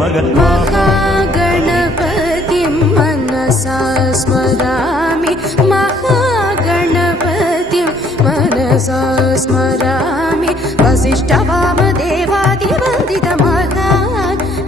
మగ महागणपतिं मनसा स्मरामि महागणपतिं मनसा स्मरामि वसिष्ठवामदेवादिवन्दित महागणपतिम्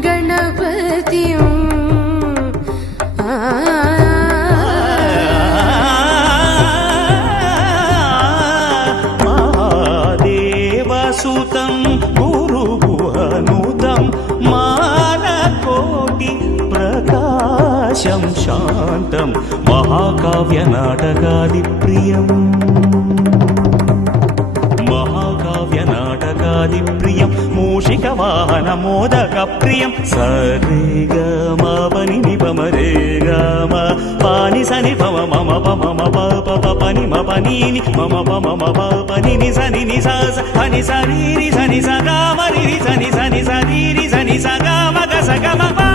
महादेवसुतं गुरुगुहनुतं मानकोटि प्रकाशं शान्तं महाकाव्यनाटकादिप्रियम् महाकाव्यनाटकादिप्रियं मूषिकवाहनमोदकप्रियं सरे ग म पनि नि प म रे ग म पानि स नि प म म प म म प प प प नि म प नि नि म म प म म प प नि नि स नि नि स स प नि स रि रि स नि स ग म रि रि स नि स नि स रि रि स नि स ग म ग स ग म प